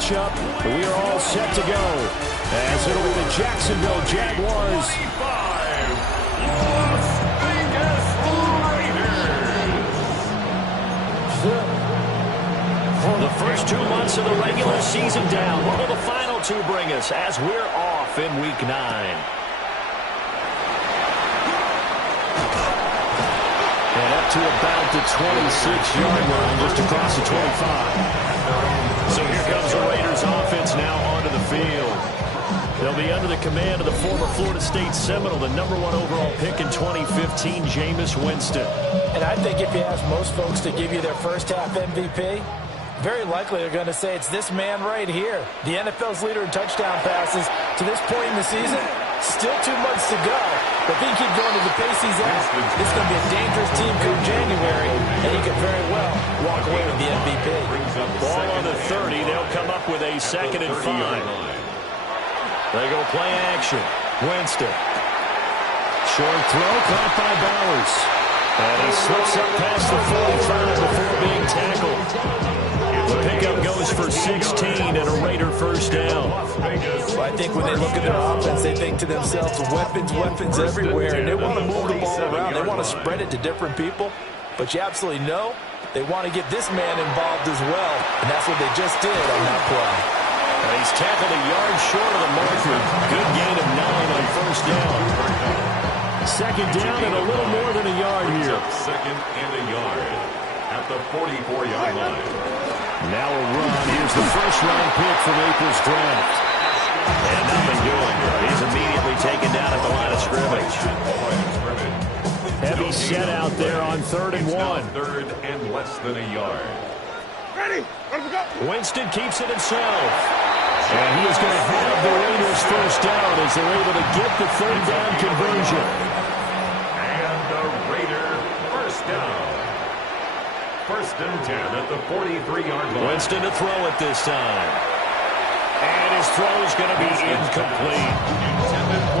matchup. We are all set to go as it'll be the Jacksonville Jaguars. Las Vegas Raiders. The first 2 months of the regular season down. What will the final 2 bring us as we're off in Week 9? And up to about the 26-yard line, just across the 25. So here comes the Raiders offense now onto the field. They'll be under the command of the former Florida State Seminole, the #1 overall pick in 2015, Jameis Winston. And I think if you ask most folks to give you their first half MVP, very likely they're going to say it's this man right here. The NFL's leader in touchdown passes to this point in the season. Still 2 months to go. But if he can keep going at the pace he's at, this is going to be a dangerous team come January, and he could very well walk away with the MVP. Ball on the 30. They'll come up with a 2nd and 5. They go play action. Winston. Short throw caught by Bowers. And he slips up past the 45 before being tackled. The pickup goes for 16 and a Raider first down. Well, I think when they look at their offense, they think to themselves, weapons everywhere, and they want to move the ball around. They want to spread it to different people, but you absolutely know they want to get this man involved as well, and that's what they just did on that play. And he's tackled a yard short of the marker. Good gain of 9 on first down. 2nd down and a little more than a yard here. 2nd and a yard at the 44-yard line. Now a run. Here's the first-round pick from April's draft. And nothing doing. He's immediately taken down at the line of scrimmage. Heavy set out there on 3rd and 1. 3rd and less than a yard. Winston keeps it himself. And he is going to have the Raiders first down as they're able to get the 3rd down conversion. And the Raider first down. 1st and 10 at the 43-yard line. Winston to throw it this time. And his throw is going to be incomplete.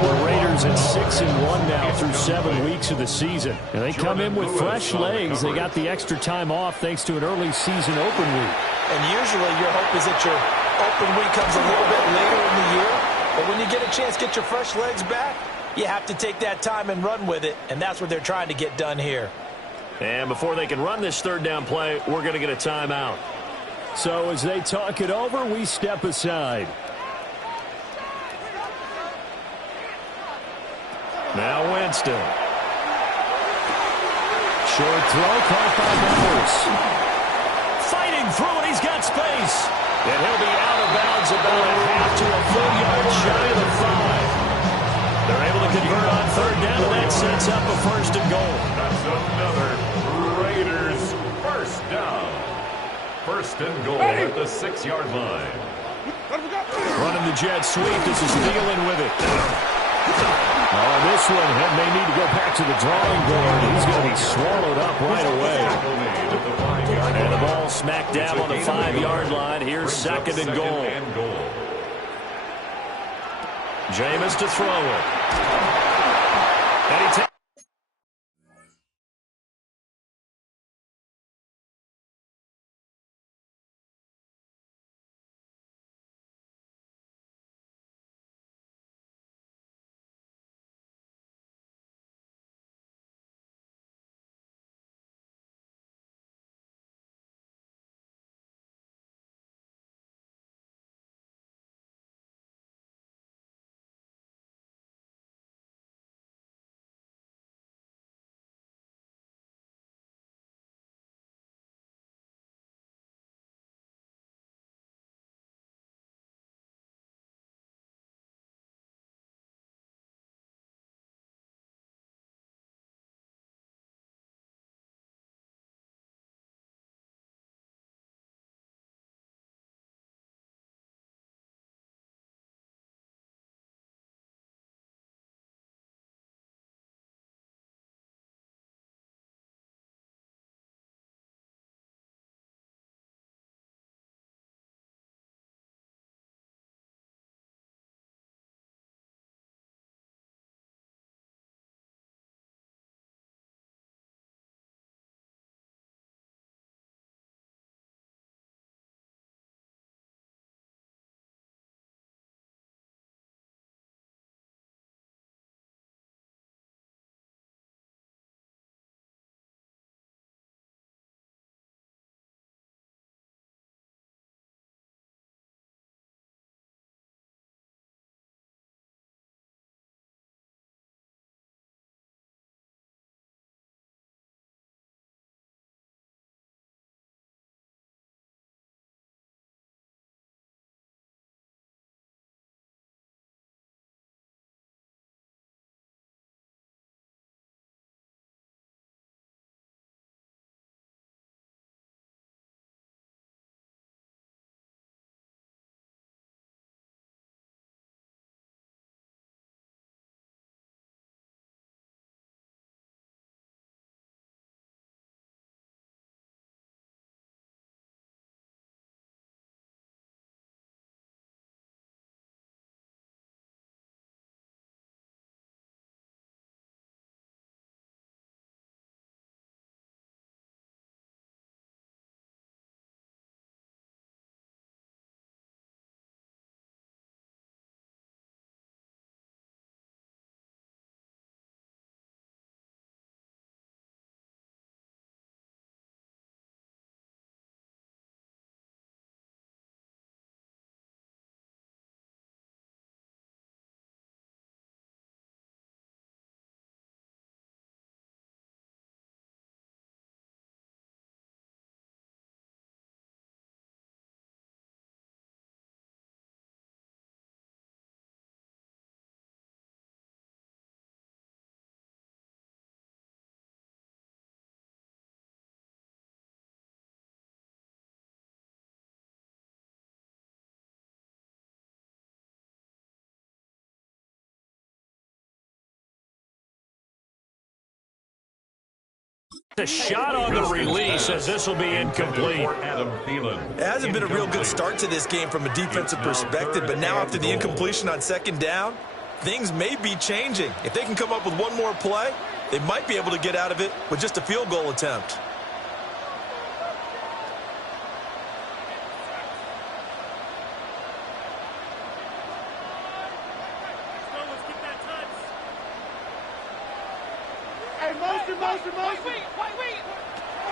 The Raiders at 6-1 now through 7 weeks of the season. And they come in with fresh legs. They got the extra time off thanks to an early season open week. And usually your hope is that your open week comes a little bit later in the year. But when you get a chance to get your fresh legs back, you have to take that time and run with it. And that's what they're trying to get done here. And before they can run this 3rd down play, we're going to get a timeout. So as they talk it over, we step aside. Now Winston. Short throw caught by Bowers. Fighting through it. He's got space. And he'll be out of bounds about a half to a full yard shy of the 5. They're able to convert on 3rd down, and that sets up a 1st and goal. That's another Raiders first down. 1st and goal at the 6-yard line. Running the jet sweep. This is Thielen with it. Oh, this one may need to go back to the drawing board. He's going to be swallowed up right away. And the ball smacked dab on the 5-yard line. Here's 2nd and goal. Jameis to throw it. And he takes a shot on the release as this will be incomplete. It hasn't been a real good start to this game from a defensive perspective, but now after the incompletion on second down, things may be changing. If they can come up with one more play, they might be able to get out of it with just a field goal attempt.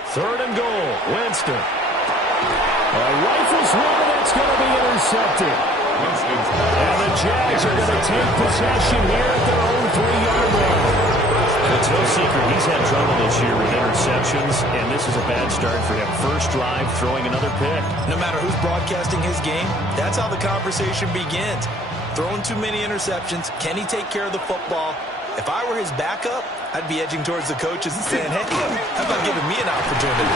Third and goal, Winston. Rifles one, that's going to be intercepted. And the Jags are going to take possession here at their own 3-yard line. It's no secret he's had trouble this year with interceptions, and this is a bad start for him. First drive, throwing another pick. No matter who's broadcasting his game, that's how the conversation begins. Throwing too many interceptions, can he take care of the football? If I were his backup, I'd be edging towards the coaches and saying, hey, how about giving me an opportunity?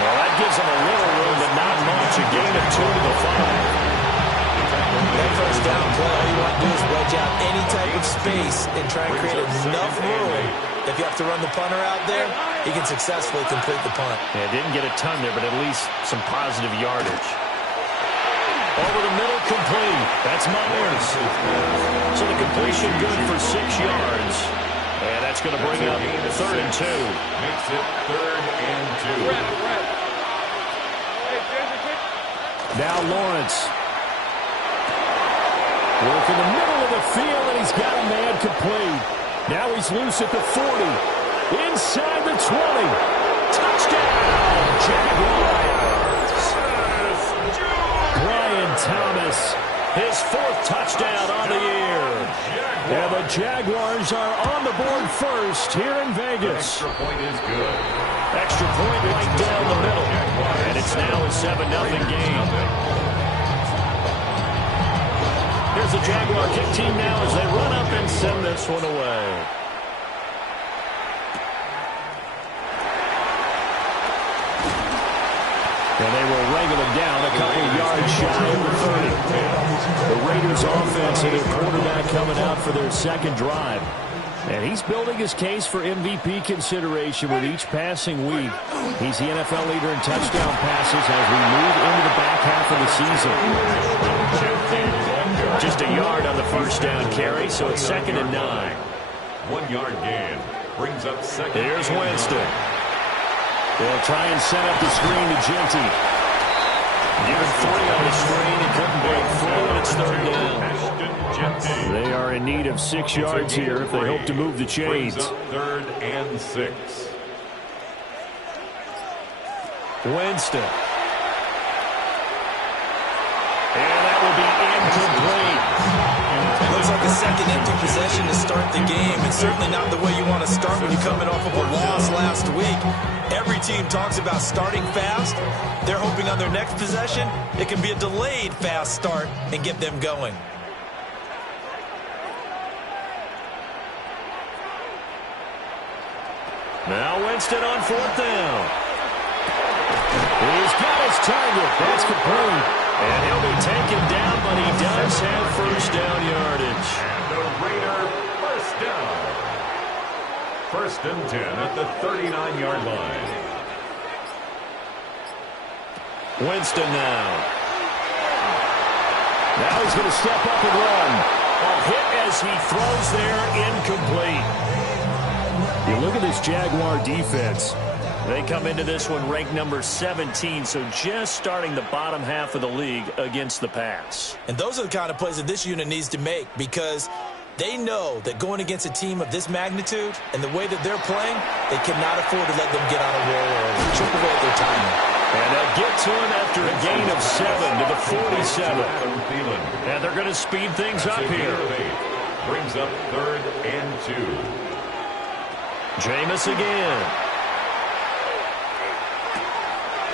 Well, that gives him a little room, but not much. A gain of 2 to the 5. That first down play, all you want to do is wedge out any type of space and try and create enough room. If you have to run the punter out there, he can successfully complete the punt. Yeah, didn't get a ton there, but at least some positive yardage. Over the middle, complete. That's Myers. So the completion good for 6 yards. And that's going to bring up 3rd and 2. Makes it 3rd and 2. Now Lawrence. Work in the middle of the field, and he's got a man complete. Now he's loose at the 40. Inside the 20. Touchdown, Jaguars. Brian Thomas, his 4th touchdown on the year. And the Jaguars are on the board first here in Vegas. Extra point is good. Extra point right down the middle. And it's now a 7-0 game. Here's the Jaguar kick team now as they run up and send this one away. And they will wrangle him down a couple of yards shy of the 30. The Raiders offense and their quarterback coming out for their second drive. And he's building his case for MVP consideration with each passing week. He's the NFL leader in touchdown passes as we move into the back half of the season. Just a yard on the first down carry, so it's 2nd and 9. 1-yard gain brings up 2nd. Here's Winston. They'll try and set up the screen to Genty. Given 3 on the screen, he couldn't break through, and it's 3rd down. They are in need of 6 yards here if they hope to move the chains. 3rd and 6. Winston. And that will be incomplete. Looks like a second empty possession to start the game, and certainly not the way you want to start when you're coming off of a loss last week. Every team talks about starting fast. They're hoping on their next possession, it can be a delayed fast start and get them going. Now Winston on 4th down. He's got his target. That's complete. And he'll be taken down, but he does have first down yardage. And the Raider first down. 1st and 10 at the 39-yard line. Winston now. Now he's going to step up and run. A hit as he throws there, incomplete. You look at this Jaguar defense. They come into this one ranked number 17, so just starting the bottom half of the league against the pass. And those are the kind of plays that this unit needs to make because they know that going against a team of this magnitude and the way that they're playing, they cannot afford to let them get on a roll or chip away at their timing. And they'll get to him after a gain of 7 to the 47. And they're going to speed things up here. Brings up 3rd and 2. Jameis again.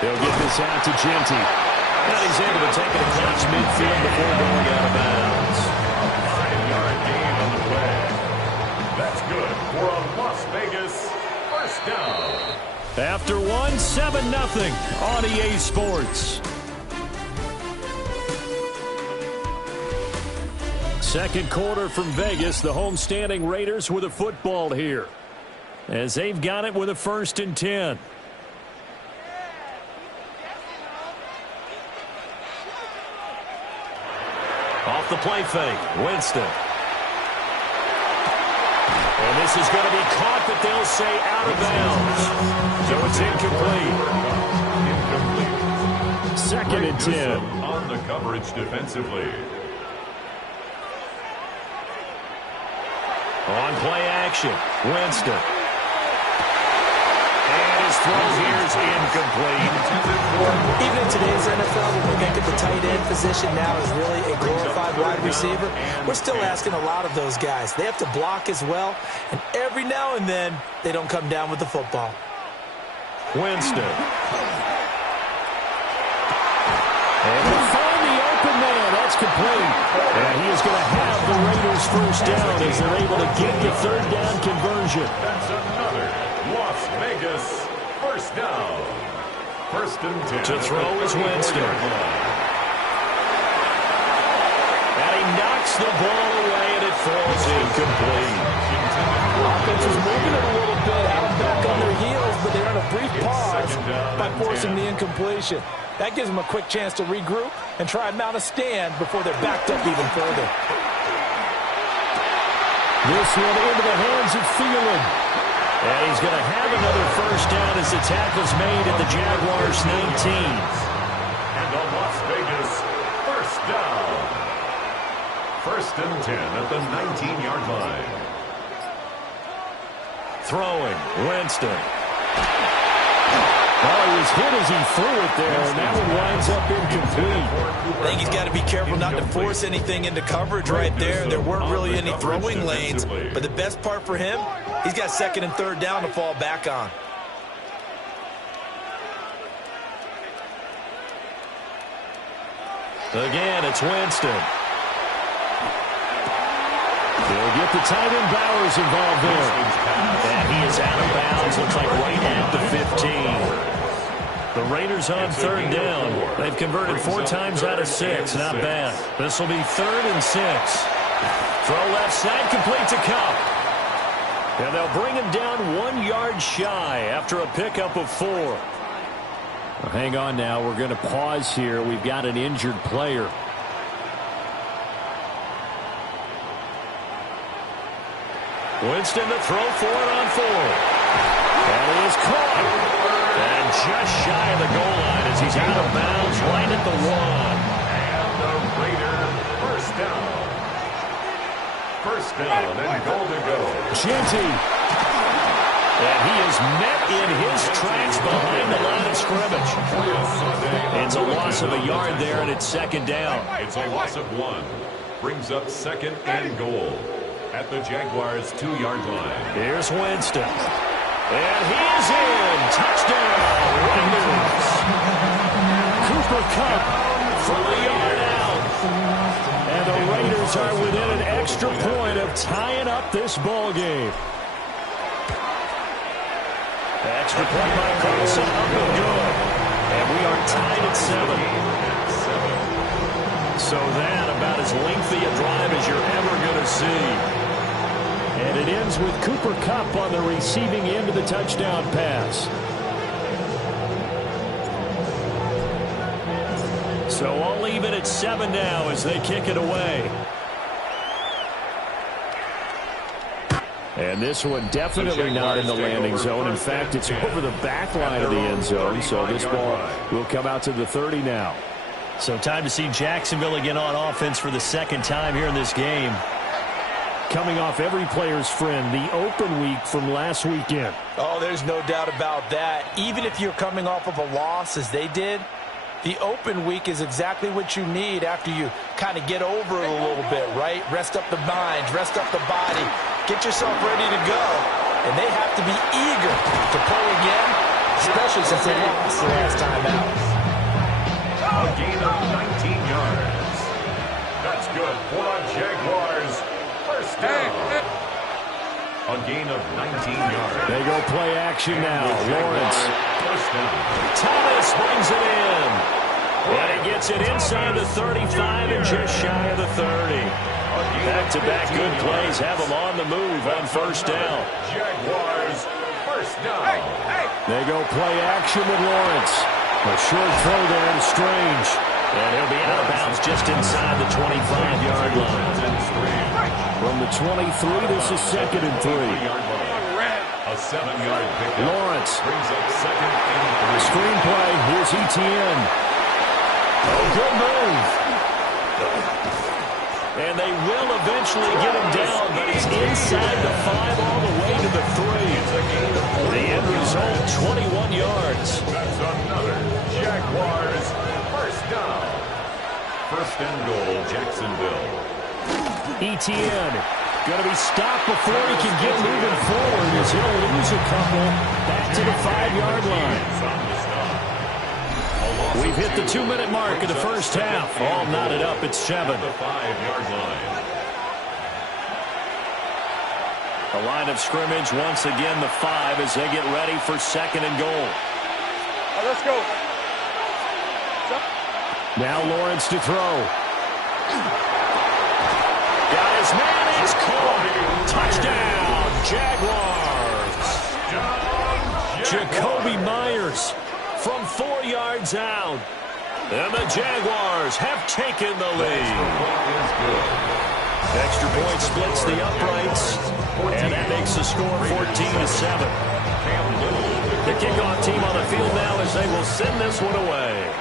They'll get this out to Genty. And he's able to take it across midfield before going out of bounds. 5-yard gain on the play. That's good for a Las Vegas first down. After 1, 7-0 on EA Sports. Second quarter from Vegas. The homestanding Raiders with a football here. as they've got it with a 1st and 10. Off the play fake, Winston. And this is going to be caught, but they'll say out of bounds. So it's incomplete. 2nd and 10. On the coverage defensively. On play action, Winston. And his throw here is incomplete. Even in today's NFL, when we think of the tight end position now as really a glorified wide receiver, we're still asking a lot of those guys. They have to block as well, and every now and then, they don't come down with the football. Winston. And they find the open man. That's complete. And he is going to have the Raiders 1st down as they're able to get the 3rd down conversion. That's another Las Vegas 1st down. 1st and 10. To throw is Winston. And he knocks the ball away, and it falls incomplete. Offense is moving it a little bit, out back on their heels, but they're on a brief pause by forcing the incompletion. That gives them a quick chance to regroup and try and mount a stand before they're backed up even further. This one into the hands of Thielen. And he's going to have another 1st down as the tackle's made at the Jaguars 19. And the Las Vegas 1st down. 1st and 10 at the 19-yard line. Throwing, Winston. Oh, he was hit as he threw it there, and that one winds up incomplete. I think he's got to be careful not to force anything into coverage right there. There weren't really any throwing lanes, but the best part for him, he's got 2nd and 3rd down to fall back on. Again, it's Winston. They'll get the tight end Bowers involved there. And he is out of bounds, looks like right at the 15. The Raiders on 3rd down. They've converted 4 times out of 6. Not bad. This will be 3rd and 6. Throw left side, complete to Kupp. And they'll bring him down 1 yard shy after a pickup of 4. Well, hang on now. We're going to pause here. We've got an injured player. Winston to throw for it on 4. And he is caught. And just shy of the goal line as he's out of bounds right at the 1. And the Raider 1st down. 1st down and goal to go. Jeanty. And he is met in his tracks behind the line of scrimmage. It's a loss of a yard there, and it's 2nd down. It's a loss of 1. Brings up 2nd and goal at the Jaguars' 2-yard line. Here's Winston. And he is in. Touchdown, Raiders. Cooper Kupp For the yard out. And the Raiders are within an extra point of tying up this ball game. Extra point by Carlson, up and good. And we are tied at 7. So that about as lengthy a drive as you're ever going to see. And it ends with Cooper Kupp on the receiving end of the touchdown pass. So all even at 7 now as they kick it away. And this one definitely not in the landing zone. In fact, it's over the back line of the end zone. So this ball will come out to the 30 now. So time to see Jacksonville again on offense for the 2nd time here in this game. Coming off every player's friend, the open week from last weekend. Oh, there's no doubt about that. Even if you're coming off of a loss as they did, the open week is exactly what you need after you kind of get over it a little bit, right? Rest up the mind, rest up the body, get yourself ready to go. And they have to be eager to play again, especially since they lost the last time out. A gain of 19 yards. That's good for the Jaguars. 1st down. A gain of 19 yards. They go play action now. Lawrence. 1st down. Thomas brings it in. And he gets it inside the 35 and just shy of the 30. Back-to-back good plays have them on the move on 1st down. Jaguars First down. They go play action with Lawrence. A short throw there to Strange. And he'll be out of bounds just inside the 25-yard line. From the 23, this is 2nd and 3. A 7-yard pickup. Lawrence. Brings up 2nd and 3. Screenplay. Here's Etienne. Oh, good move. And they will eventually get him down, but he's inside the 5 all the way to the 3. The end result, 21 yards. That's another Jaguars first down. First and goal, Jacksonville. Etienne going to be stopped before he can get moving forward as he'll lose a couple back to the 5-yard line. We've hit the 2-minute mark of the first half. All knotted up at 7. The 5-yard line. The line of scrimmage once again the 5 as they get ready for 2nd and goal. Let's go. Now Lawrence to throw. Got his man. It's caught. Touchdown, Jaguars. Jacoby Myers from 4 yards out. And the Jaguars have taken the lead. Extra point splits the uprights. And that makes the score 14-7. The kickoff team on the field now as they will send this one away.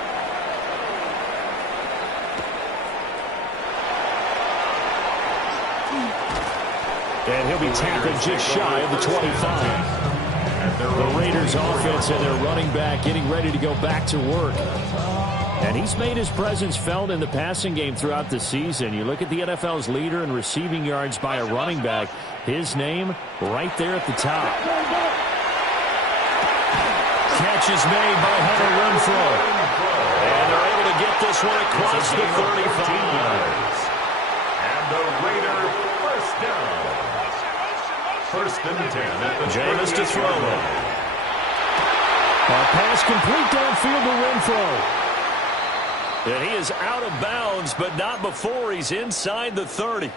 And he'll be tackled just shy of the 25. The Raiders offense and their running back getting ready to go back to work. And he's made his presence felt in the passing game throughout the season. You look at the NFL's leader in receiving yards by a running back. His name right there at the top. Catch is made by Hunter Renfrow. And they're able to get this one across the 35. And the Raider first down. First and 10 at the Jameis to throw it. A pass complete downfield to Renfrow. And he is out of bounds, but not before he's inside the 30.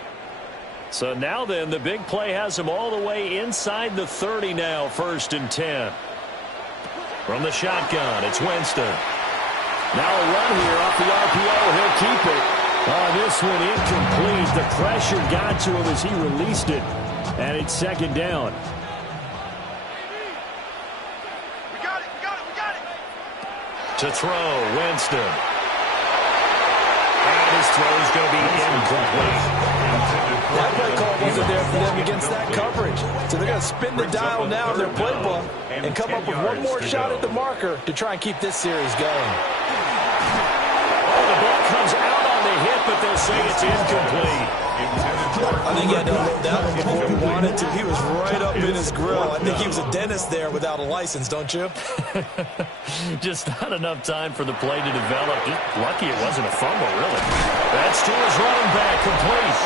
So now then, the big play has him all the way inside the 30 now, 1st and 10. From the shotgun, it's Winston. Now a run here off the RPO. He'll keep it. Oh, this one incomplete. The pressure got to him as he released it. And it's 2nd down. We got it. To throw, Winston. And his throw is going to be incomplete. That play call wasn't there for them against that coverage. So they're going to spin the dial now in their playbook and come up with one more shot at the marker to try and keep this series going. Oh, the ball comes out on the hit, but they'll say it's incomplete. I think he had to unload that one before he wanted to. He was right up in his grill. I think he was a dentist there without a license, don't you? Just not enough time for the play to develop. Just lucky it wasn't a fumble, really. That's to his running back, complete.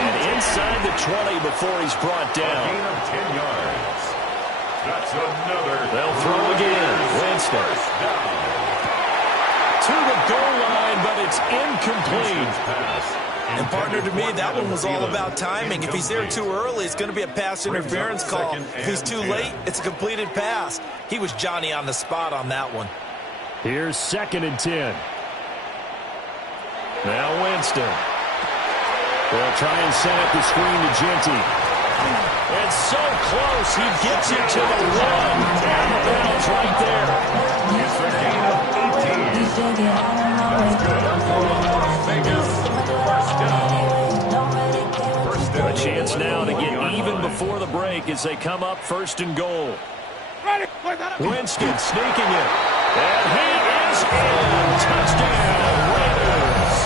And inside the 20 before he's brought down. Gain of 10 yards. That's another. They'll throw again. Winston. To the goal line, but it's incomplete. And partner, to me, that one was all about timing. If he's there too early, it's going to be a pass interference call. If he's too late, it's a completed pass. He was Johnny on the spot on that one. Here's 2nd and 10. Now Winston. They'll try and set up the screen to Genty. It's so close, he gets it to the 1. Out of bounds right there. It's a gain of 18. That's good. A chance now to get even before the break as they come up 1st and goal. Winston sneaking it. And he is in. Touchdown, Raiders.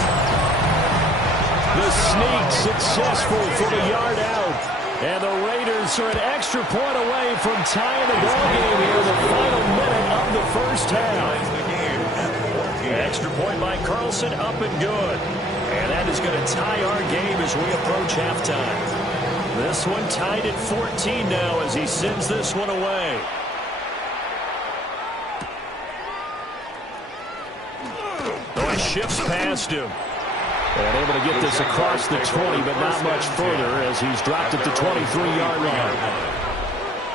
The sneak successful for the yard out. And the Raiders are an extra point away from tying the ball game here in the final minute of the first half. Extra point by Carlson, up and good. And that is going to tie our game as we approach halftime. This one tied at 14 now as he sends this one away. Oh, he shifts past him. And able to get this across the 20, but not much further as he's dropped at the 23-yard line.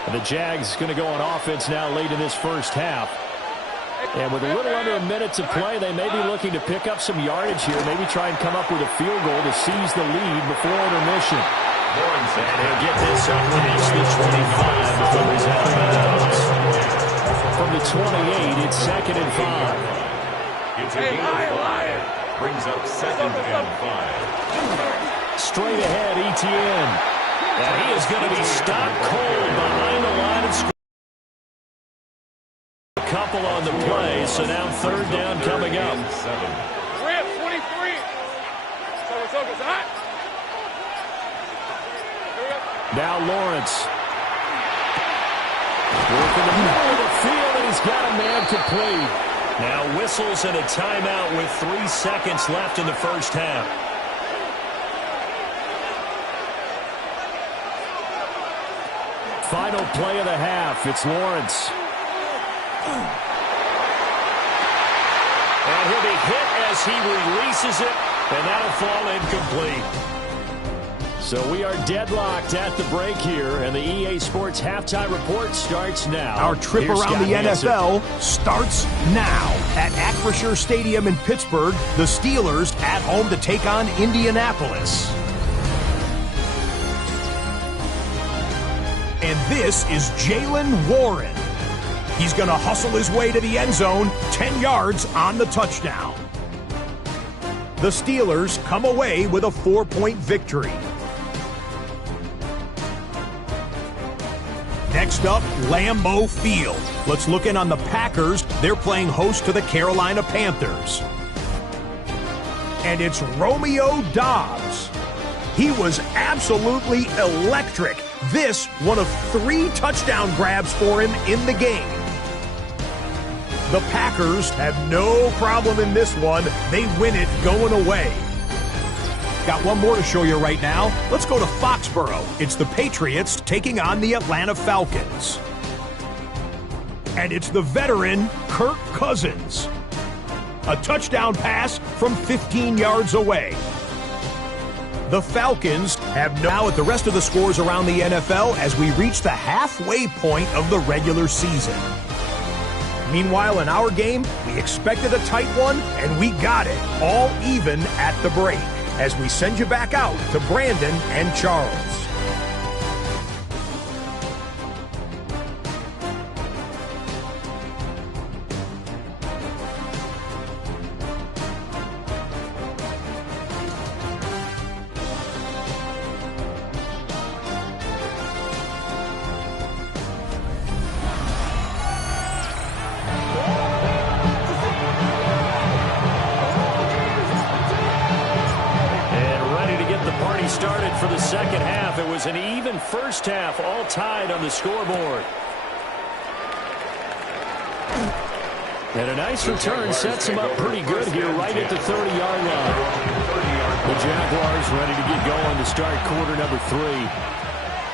And the Jags going to go on offense now late in this first half. And with a little under a minute to play, they may be looking to pick up some yardage here, maybe try and come up with a field goal to seize the lead before intermission. And he'll get this up past the 25 before he's out of bounds. From the 28, it's 2nd and 5. It's a gain of 5. Brings up 2nd and 5. Straight ahead, Etienne. And he is going to be stopped cold behind the line of scrimmage. A couple on the play, so now 3rd down coming up. 23. Now Lawrence. Work in the middle of the field, and he's got a man complete. Now whistles and a timeout with 3 seconds left in the first half. Final play of the half. It's Lawrence. And he'll be hit as he releases it, and that'll fall incomplete. So we are deadlocked at the break here, and the EA Sports Halftime Report starts now. Our trip Here's around Scott the Hanson. NFL starts now. At Acrisure Stadium in Pittsburgh, the Steelers at home to take on Indianapolis. And this is Jaylen Warren. He's going to hustle his way to the end zone, 10 yards on the touchdown. The Steelers come away with a 4-point victory. Next up, Lambeau Field. Let's look in on the Packers. They're playing host to the Carolina Panthers. And it's Romeo Doubs. He was absolutely electric. This, one of 3 touchdown grabs for him in the game. The Packers have no problem in this one. They win it going away. Got one more to show you right now. Let's go to Foxborough. It's the Patriots taking on the Atlanta Falcons. And it's the veteran Kirk Cousins. A touchdown pass from 15 yards away. The Falcons have now at the rest of the scores around the NFL as we reach the halfway point of the regular season. Meanwhile, in our game, we expected a tight one, and we got it, all even at the break, as we send you back out to Brandon and Charles. Started for the second half. It was an even first half, all tied on the scoreboard. And a nice return sets him up pretty good here right at the 30-yard line. The Jaguars ready to get going to start quarter number 3.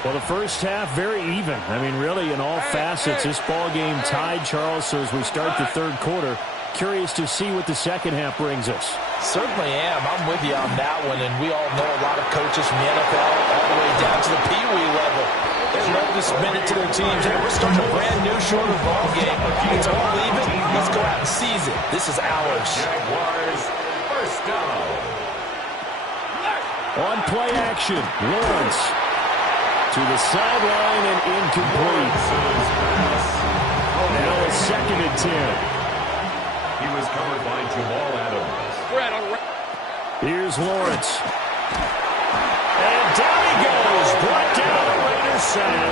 Well, the first half very even. I mean, really in all facets, this ball game tied, Charles. So as we start the third quarter, curious to see what the second half brings us. Certainly am. I'm with you on that one, and we all know a lot of coaches from the NFL all the way down to the Pee Wee level. They love to spin it to their teams. Hey, we're starting a brand new shorter ball game. It's all even. Let's go out and seize it. This is ours. Jaguars, first down. On play action, Lawrence to the sideline and incomplete. Now a 2nd and 10. He was covered by Jamal Adams. Here's Lawrence. And down he goes. Brought down a Raiders sack.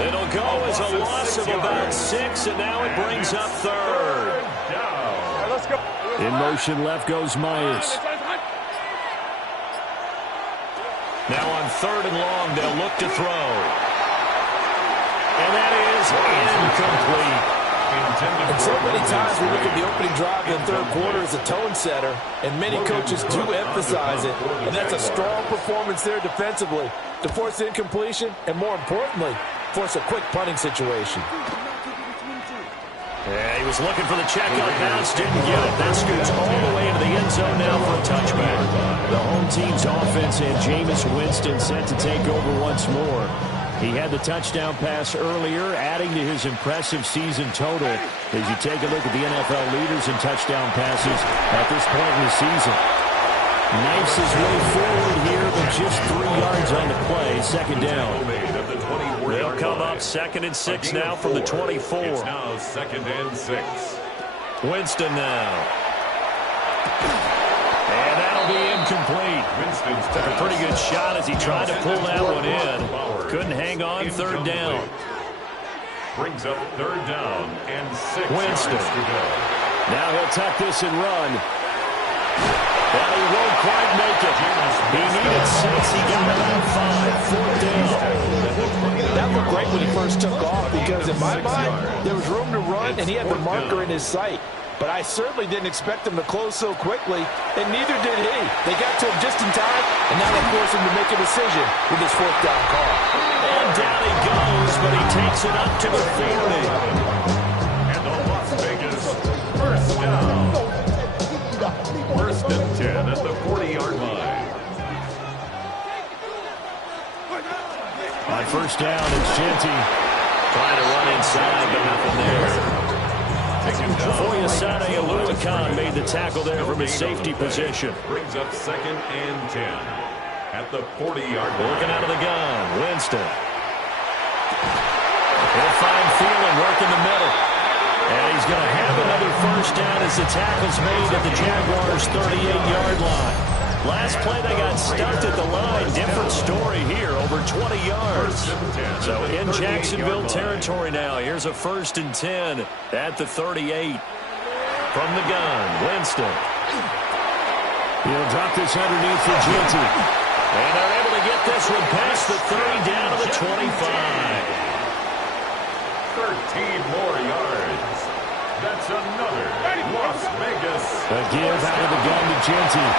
It'll go as a loss of about 6, and now it brings up 3rd. Let's go. In motion left goes Myers. Now on 3rd and long, they'll look to throw. And that is incomplete. And so many times we look at the opening drive in the third quarter as a tone setter, and many coaches do emphasize it. And that's a strong performance there defensively to force the incompletion and, more importantly, force a quick punting situation. Yeah, he was looking for the check on bounce, didn't get it. That scoots all the way into the end zone now for a touchback. The home team's offense and Jameis Winston set to take over once more. He had the touchdown pass earlier, adding to his impressive season total as you take a look at the NFL leaders in touchdown passes at this point in the season. Knifes his way forward here, but just 3 yards on the play. Second down. They'll come up 2nd and 6 now from the 24. It's now 2nd and 6. Winston now. And that'll be incomplete. Winston's Took a pretty good shot as he tried to pull that one in. Couldn't hang on. 3rd down. Brings up 3rd down and 6 Winston. yards to go. Now he'll tuck this and run. Well, he won't quite make it. He needed 6. He got about 5. 4th down. That looked great when he first took off because in my mind, there was room to run and he had the marker in his sight. But I certainly didn't expect him to close so quickly, and neither did he. They got to him just in time, and now they force him to make a decision with his 4th down call. And down he goes, but he takes it up to the 40. And the Las Vegas 1st down. 1st and 10 at the 40-yard line. On 1st down, it's Genty trying to run inside, but nothing there. Foyesade Oluokun made the tackle there from his safety position. Brings up 2nd and 10 at the 40-yard line. Looking out of the gun, Winston. He'll find Thielen working the middle. And he's going to have another 1st down as the tackle's made at the Jaguars' 38-yard line. Last play they got stuck at the line. Different story here, over 20 yards. So in Jacksonville territory now. Here's a 1st and 10 at the 38. From the gun, Winston. He'll drop this underneath for Genty. And they're able to get this one past the 30 down to the 25. 13 more yards. That's another Las Vegas. A give out of the gun to Genty.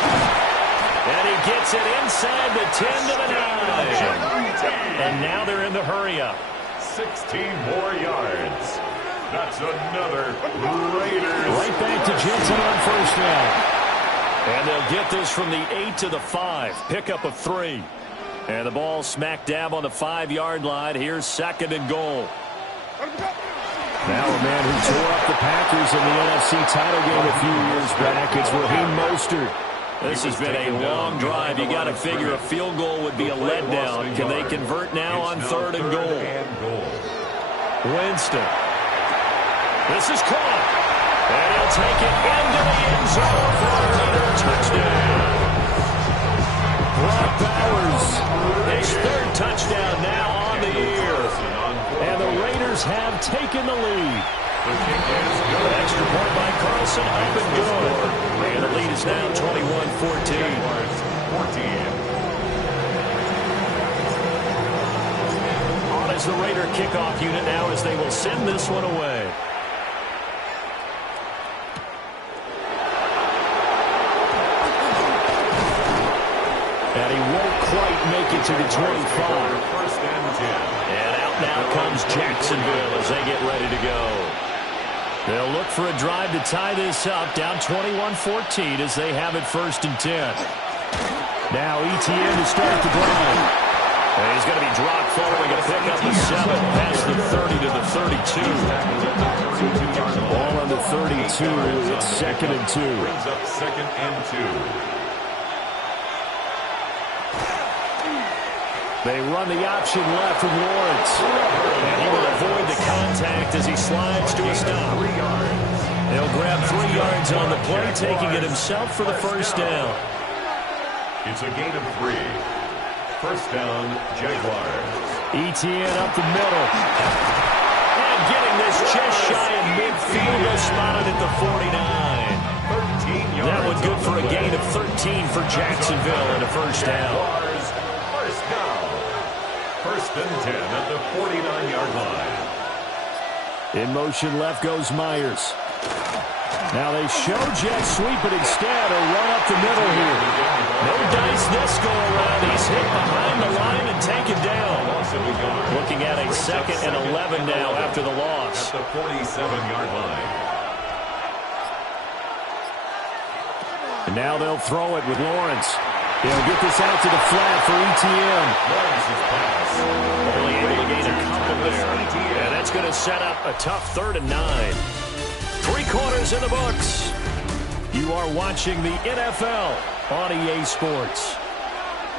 And he gets it inside the 10 to the 9. And now they're in the hurry-up. 16 more yards. That's another Raiders. Right back to Genty on 1st down. And they'll get this from the 8 to the 5. Pickup of 3. And the ball smack dab on the 5-yard line. Here's 2nd and goal. Now a man who tore up the Packers in the NFC title game a few years back. It's Raheem Mostert. This has been a long drive. You got to figure a field goal would be a letdown. Can they convert now on 3rd and goal? Winston. This is caught. And he'll take it into the end zone for a Raider touchdown. Brock Bowers, his 3rd touchdown now on the year. And the Raiders have taken the lead. An extra point by Carlson, up and good. And the lead is now 21-14. On is the Raider kickoff unit now as they will send this one away. And he won't quite make it to the 25. 1st and 10. And out now comes Jacksonville as they get ready to go. They'll look for a drive to tie this up, down 21-14 as they have it 1st and 10. Now Etienne to start the drive. And he's going to be dropped following a pickup of 7 past the 30 to the 32. Ball on the 32. It's 2nd and 2. Brings up 2nd and 2. They run the option left from Lawrence. And he will avoid the contact as he slides to a stop. They'll grab 3 yards on the play, taking it himself for the 1st down. It's a gain of 3. 1st down, Jaguars. Etienne up the middle. And getting this just shy of midfield. They'll spot it at the 49. 13 yards. That one good for a gain of 13 for Jacksonville and a 1st down. 1st and 10 at the 49-yard line. In motion left goes Myers. Now they show jet sweep, but instead a run up the middle here. No dice this go around. He's hit behind the line and taken down. Looking at a 2nd and 11 now after the loss. At the 47-yard line. And now they'll throw it with Lawrence. He'll get this out to the flat for ETN. Only able to gain a couple there. And that's going to set up a tough 3rd and 9. 3 quarters in the books. You are watching the NFL on EA Sports.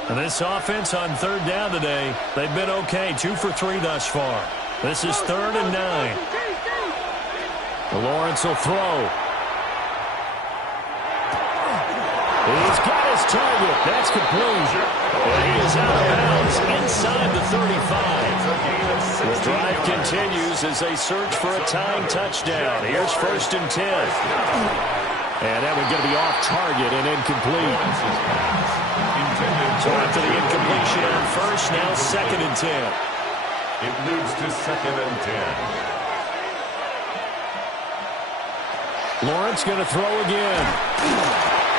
And this offense on 3rd down today, they've been okay. 2 for 3 thus far. This is 3rd and 9. Lawrence will throw. He's got his target. That's complete. And he is out of bounds inside the 35. The drive continues as they search for a tying touchdown. Here's 1st and 10. And that one's going to be off target and incomplete. So after the incompletion on 1st, now 2nd and 10. It moves to 2nd and 10. Lawrence going to throw again.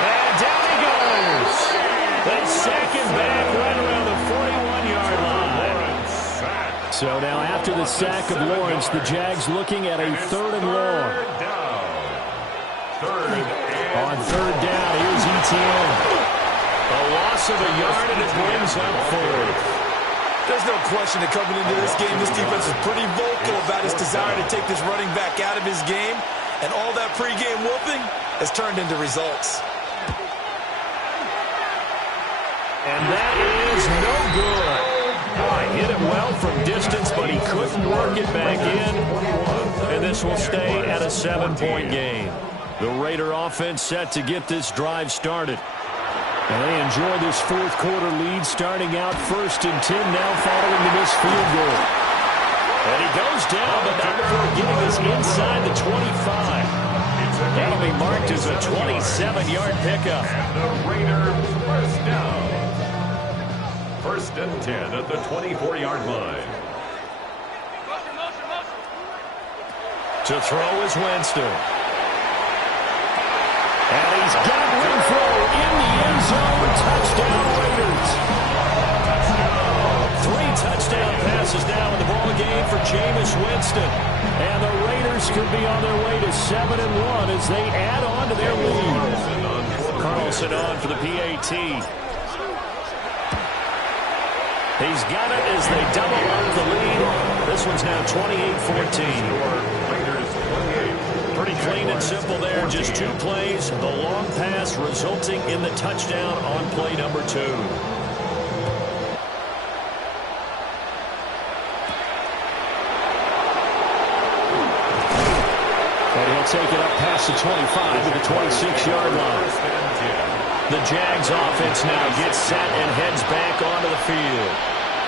And down he goes. They sack him back right around the 41-yard line. So now after the sack of Lawrence, the Jags looking at a 3rd and long. On 3rd down, here's ETN. A loss of a yard, and it brings up 4th. There's no question that coming into this game, this defense is pretty vocal about its desire to take this running back out of his game. And all that pregame whooping has turned into results. And that is no good. Hit it well from distance, but he couldn't work it back in. And this will stay at a 7-point game. The Raider offense set to get this drive started. And they enjoy this 4th quarter lead, starting out 1st and 10 now following the missed field goal. And he goes down, but not before getting us inside the 25. That'll be marked as a 27-yard pickup. And the Raiders first down. 1st and 10 at the 24-yard line. To throw is Winston. And he's got Renfro in the end zone. Touchdown, Raiders. 3 touchdown passes now in the ball game for Jameis Winston. And the Raiders could be on their way to 7-1 as they add on to their lead. Carlson on for the PAT. He's got it as they double up the lead. This one's now 28-14. Pretty clean and simple there. Just 2 plays. The long pass resulting in the touchdown on play number 2. And he'll take it up past the 25 to the 26-yard line. The Jags offense now gets set and heads back onto the field.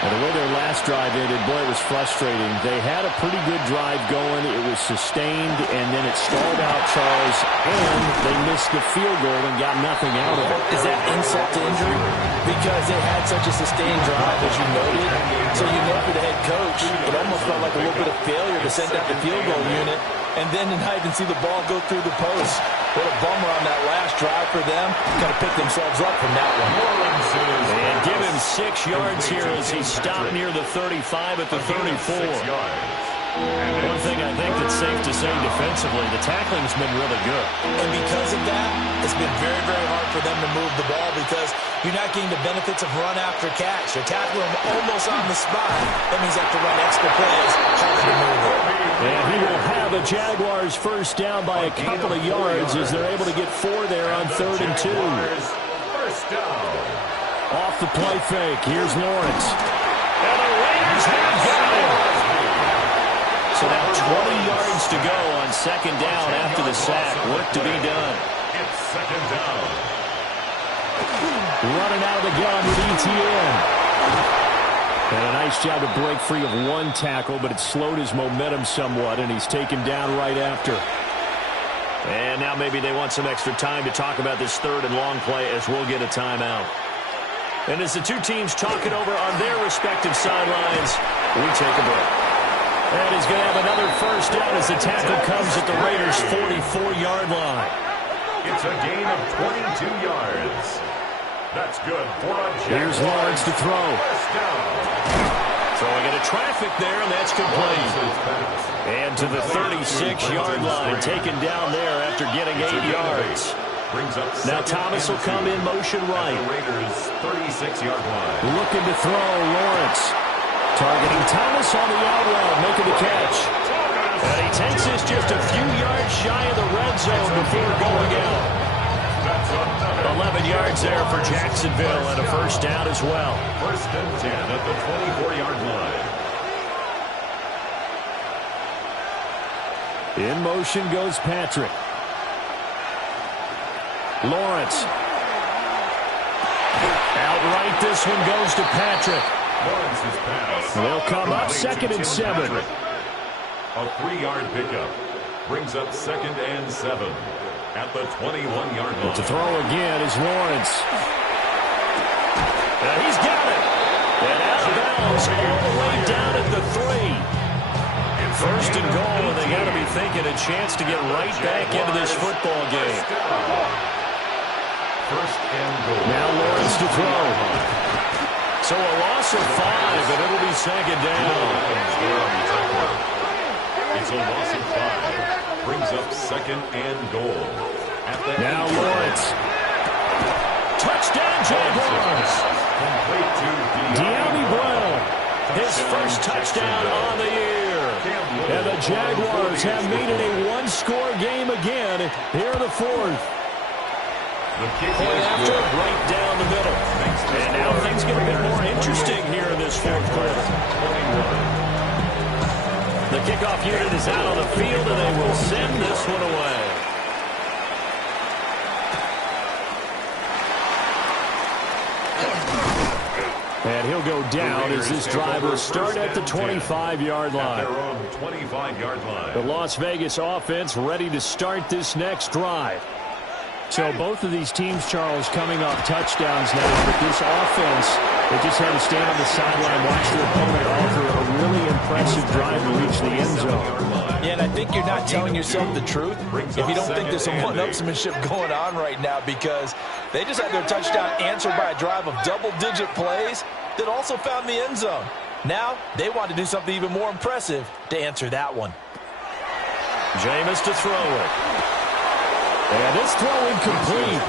And the way their last drive ended, boy, it was frustrating. They had a pretty good drive going. It was sustained, and then it stalled out, Charles, and they missed the field goal and got nothing out of it. Is that insult to injury? Because they had such a sustained drive, as you noted. So you know for the head coach, it almost felt like a little bit of failure to send out the field goal unit, and then to not even see the ball go through the post. What a bummer on that last drive for them. Got to pick themselves up from that one. And give him 6 yards here as he stopped near the 35 at the 34. One thing I think that's safe to say defensively, the tackling's been really good. And because of that, it's been very, very hard for them to move the ball because you're not getting the benefits of run after catch. You're tackling them almost on the spot. That means you have to run extra plays, harder to move it. And he will have the Jaguars first down by a couple of yards as they're able to get 4 there on 3rd and 2. Off the play fake, here's Lawrence. And the Raiders have got him. So now 20 yards to go on 2nd down after the sack. Work to be done. It's 2nd down. Running out of the gun with ETN. And a nice job to break free of 1 tackle, but it slowed his momentum somewhat, and he's taken down right after. And now maybe they want some extra time to talk about this 3rd and long play as we'll get a timeout. And as the 2 teams talk it over on their respective sidelines, we take a break. And he's going to have another first down as the tackle comes at the Raiders' 44-yard line. It's a gain of 22 yards. That's good for a Jaguars. Here's Lawrence to throw. First down. Throwing into traffic there, and that's complete. And to the 36-yard line, taken down there after getting 8 yards. Brings up now Thomas will come in motion right. The Raiders 36-yard line. Looking to throw, Lawrence. Targeting Thomas on the out route, making the catch. And he takes this just a few yards shy of the red zone before going out. 11 yards there for Jacksonville and a first down as well. First and 10 at the 24-yard line. In motion goes Patrick. Lawrence. Outright, this one goes to Patrick. Lawrence's pass. They'll come up second and 7. A 3-yard pickup. Brings up second and 7 at the 21-yard line. To throw again is Lawrence. And he's got it. And out of bounds all the way down at the 3. First and goal, and they got to be thinking a chance to get right back into this football game. First and goal. Now Lawrence to throw. So a loss of 5, and it'll be second down. It's a loss of 5. Brings up second and goal. Now Lawrence. Touchdown Jaguars. De'Ami Brown. His first touchdown on the year. And the Jaguars have made it a one-score game again here in the fourth. Point after, right down the middle. And now things get a bit more interesting here in this fourth quarter. The kickoff unit is out on the field, and they will send this one away. And he'll go down as this drive will start at the 25-yard line. The Las Vegas offense ready to start this next drive. So both of these teams, Charles, coming off touchdowns now, but this offense, they just had to stand on the sideline, watch their opponent offer a really impressive drive to reach the end zone. Yeah, and I think you're not telling yourself the truth if you don't think there's some one-upsmanship going on right now, because they just had their touchdown answered by a drive of double-digit plays that also found the end zone. Now they want to do something even more impressive to answer that one. Jameis to throw it. And it's throw incomplete.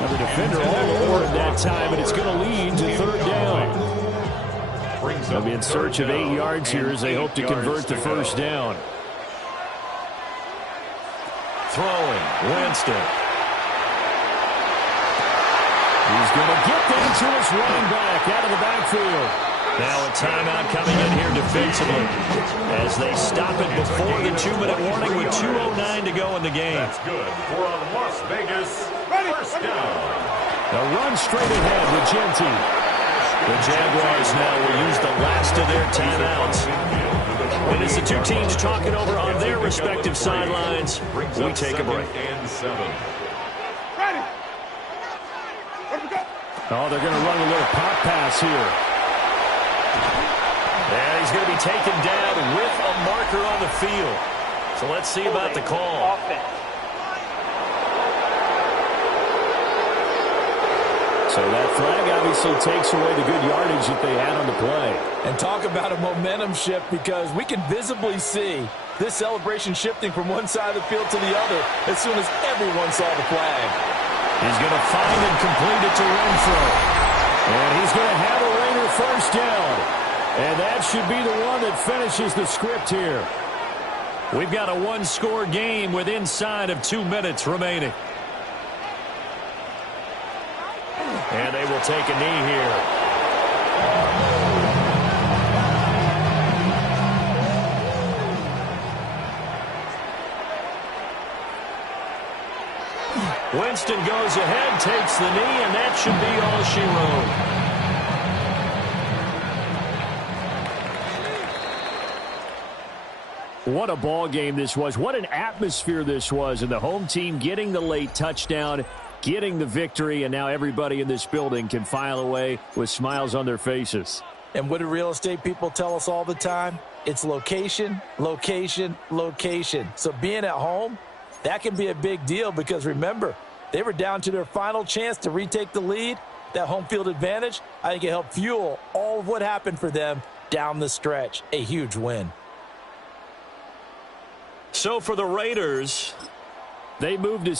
Now the defender all over it that time, and it's going to lead to third down. They'll be in search of 8 yards here as they hope to convert the first down. Throwing, Winston. He's going to get them to his running back out of the backfield. Now a timeout coming in here defensively as they stop it before the 2-minute warning with 2:09 to go in the game. That's good for a Las Vegas first down. A run straight ahead with Genty. The Jaguars now will use the last of their timeouts. And as the two teams talk it over on their respective sidelines, we take a break. Oh, they're going to run a little pop pass here. And he's going to be taken down with a marker on the field. So let's see about the call. So that flag obviously takes away the good yardage that they had on the play. And talk about a momentum shift, because we can visibly see this celebration shifting from one side of the field to the other as soon as everyone saw the flag. He's going to find and complete it to Renfro. And he's going to have a Raider first down. And that should be the one that finishes the script here. We've got a one-score game with inside of 2 minutes remaining. And they will take a knee here. Winston goes ahead, takes the knee, and that should be all she wrote. What a ball game this was. What an atmosphere this was. And the home team getting the late touchdown, getting the victory, and now everybody in this building can file away with smiles on their faces. And what do real estate people tell us all the time? It's location, location, location. So being at home, that can be a big deal, because remember, they were down to their final chance to retake the lead. That home field advantage, I think it helped fuel all of what happened for them down the stretch. A huge win. So for the Raiders, they moved to